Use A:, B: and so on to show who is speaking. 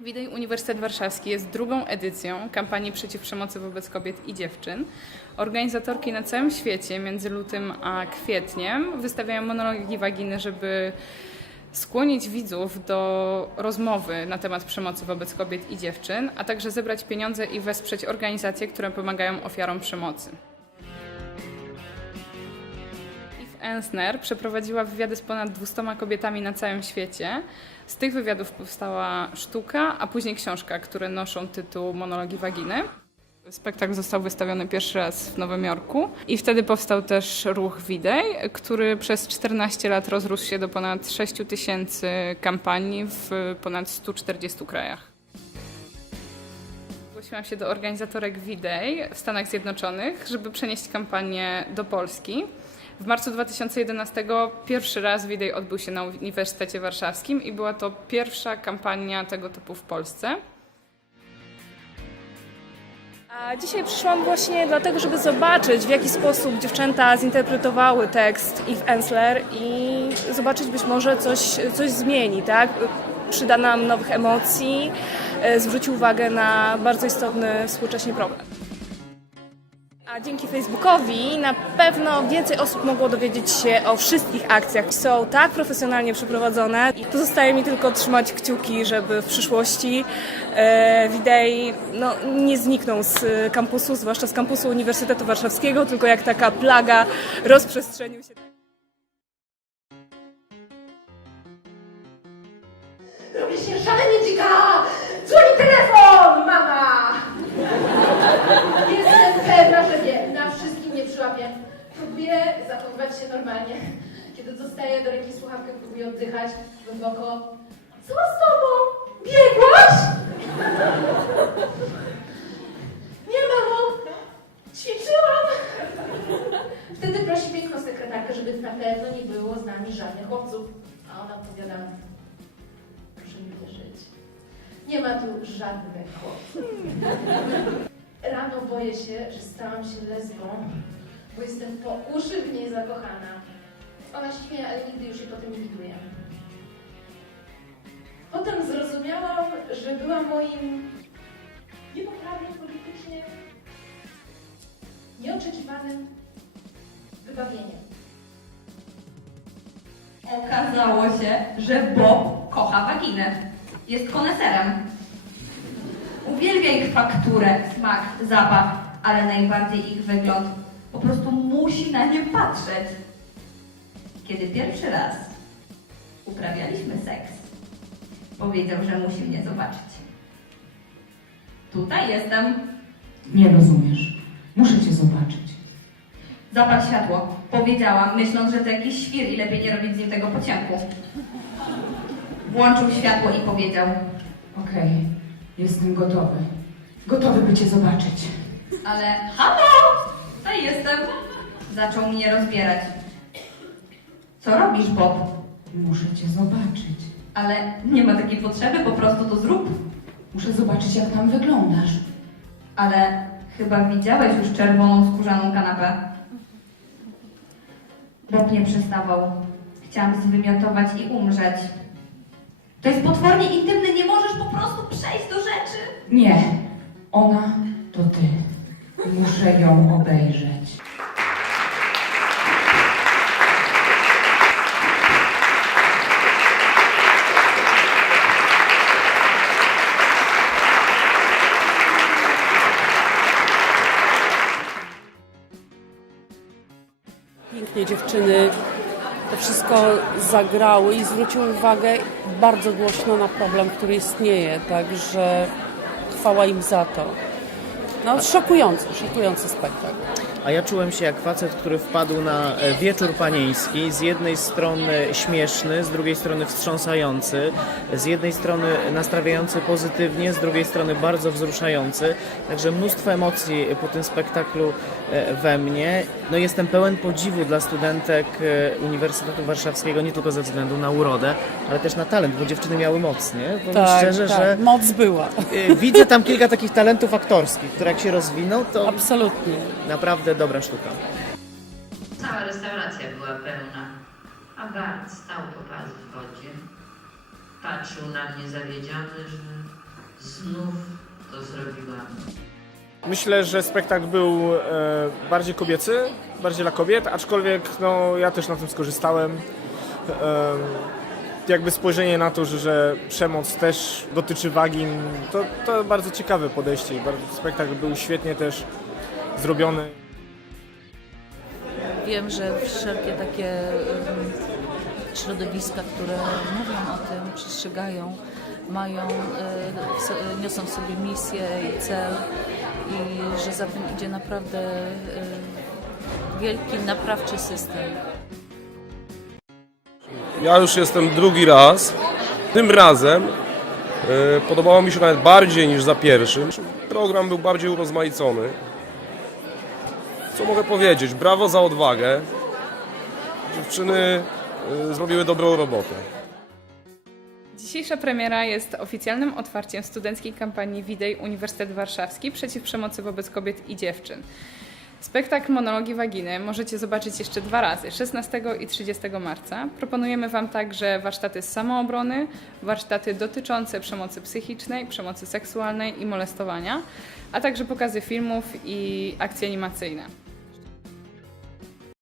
A: Widej Uniwersytet Warszawski jest drugą edycją kampanii przeciw przemocy wobec kobiet i dziewczyn. Organizatorki na całym świecie między lutym a kwietniem wystawiają monologi waginy, żeby skłonić widzów do rozmowy na temat przemocy wobec kobiet i dziewczyn, a także zebrać pieniądze i wesprzeć organizacje, które pomagają ofiarom przemocy. Ensner przeprowadziła wywiady z ponad 200 kobietami na całym świecie. Z tych wywiadów powstała sztuka, a później książka, które noszą tytuł Monologi Waginy. Spektakl został wystawiony pierwszy raz w Nowym Jorku i wtedy powstał też ruch Widej, który przez 14 lat rozrósł się do ponad 6 tysięcy kampanii w ponad 140 krajach. Zgłosiłam się do organizatorek Widej w Stanach Zjednoczonych, żeby przenieść kampanię do Polski. W marcu 2011 pierwszy raz Widej odbył się na Uniwersytecie Warszawskim i była to pierwsza kampania tego typu w Polsce.
B: A dzisiaj przyszłam właśnie dlatego, żeby zobaczyć, w jaki sposób dziewczęta zinterpretowały tekst Eve Ensler i zobaczyć być może coś, coś zmieni, tak? Przyda nam nowych emocji, e, zwróci uwagę na bardzo istotny współcześnie problem. A dzięki Facebookowi na pewno więcej osób mogło dowiedzieć się o wszystkich akcjach. Są tak profesjonalnie przeprowadzone. Pozostaje mi tylko trzymać kciuki, żeby w przyszłości e, no, nie znikną z kampusu, zwłaszcza z kampusu Uniwersytetu Warszawskiego, tylko jak taka plaga rozprzestrzenił się.
C: Robię się szalenie dzika! Dzwoni telefon, mama! Jestem pewna, że wiem. Na przyłapię. Próbuję zachowywać się normalnie. Kiedy dostaję do ręki słuchawkę, próbuję oddychać głęboko. Co z tobą? Biegłaś? Nie, mamo. Ćwiczyłam. Wtedy prosi piękną sekretarkę, żeby na pewno nie było z nami żadnych chłopców. A ona odpowiada, proszę mi wierzyć. Nie ma tu żadnych chłopców. Rano boję się, że stałam się lesbą, bo jestem po uszy w niej zakochana. Ona się śmieje, ale nigdy już jej potem nie widuję. Potem zrozumiałam, że była moim niepoprawnym politycznie, nieoczekiwanym wybawieniem.
D: Okazało się, że Bob kocha waginę. Jest koneserem. Uwielbia ich fakturę, smak, zapach, ale najbardziej ich wygląd. Po prostu musi na nie patrzeć. Kiedy pierwszy raz uprawialiśmy seks, powiedział, że musi mnie zobaczyć. Tutaj jestem.
E: Nie rozumiesz. Muszę cię zobaczyć.
D: Zapal światło. Powiedziałam, myśląc, że to jakiś świr i lepiej nie robić z nim tego po ciemku. Włączył światło i powiedział,
E: Okej, jestem gotowy. Gotowy, by cię zobaczyć.
D: ale halo, tutaj jestem. Zaczął mnie rozbierać. Co robisz, Bob?
E: Muszę cię zobaczyć.
D: Ale nie ma takiej potrzeby, po prostu to zrób.
E: Muszę zobaczyć, jak tam wyglądasz.
D: Ale chyba widziałeś już czerwoną skórzaną kanapę. Bob nie przestawał. Chciałam zwymiotować i umrzeć. To jest potwornie intymne, nie możesz po prostu przejść do rzeczy.
E: Nie, ona to ty. Muszę ją obejrzeć.
F: Pięknie dziewczyny to wszystko zagrały i zwróciły uwagę bardzo głośno na problem, który istnieje, także chwała im za to. No szokujący, szokujący spektakl.
G: A ja czułem się jak facet, który wpadł na e, wieczór panieński. Z jednej strony śmieszny, z drugiej strony wstrząsający, z jednej strony nastrawiający pozytywnie, z drugiej strony bardzo wzruszający. Także mnóstwo emocji po tym spektaklu e, we mnie. No jestem pełen podziwu dla studentek e, Uniwersytetu Warszawskiego, nie tylko ze względu na urodę, ale też na talent, bo dziewczyny miały moc, nie? Powiem szczerze,
F: tak,
G: że
F: moc była.
G: widzę tam kilka takich talentów aktorskich, które jak się rozwiną, to
F: Absolutnie.
G: naprawdę dobra sztuka.
H: Cała restauracja była pełna, a Bart stał po pas w wodzie. Patrzył na mnie zawiedziony, że znów to zrobiłam.
I: Myślę, że spektakl był e, bardziej kobiecy, bardziej dla kobiet, aczkolwiek no, ja też na tym skorzystałem. E, jakby spojrzenie na to, że, że przemoc też dotyczy wagin, to, to bardzo ciekawe podejście spektakl był świetnie też zrobiony.
J: Wiem, że wszelkie takie środowiska, które mówią o tym, przestrzegają, mają, e, niosą sobie misję i cel i że za tym idzie naprawdę e, wielki naprawczy system.
K: Ja już jestem drugi raz. Tym razem e, podobało mi się nawet bardziej niż za pierwszym. Program był bardziej urozmaicony. Co mogę powiedzieć? Brawo za odwagę. Dziewczyny e, zrobiły dobrą robotę.
A: Dzisiejsza premiera jest oficjalnym otwarciem studenckiej kampanii Widej Uniwersytet Warszawski przeciw przemocy wobec kobiet i dziewczyn. Spektakl Monologii Waginy możecie zobaczyć jeszcze dwa razy, 16 i 30 marca. Proponujemy Wam także warsztaty z samoobrony, warsztaty dotyczące przemocy psychicznej, przemocy seksualnej i molestowania, a także pokazy filmów i akcje animacyjne.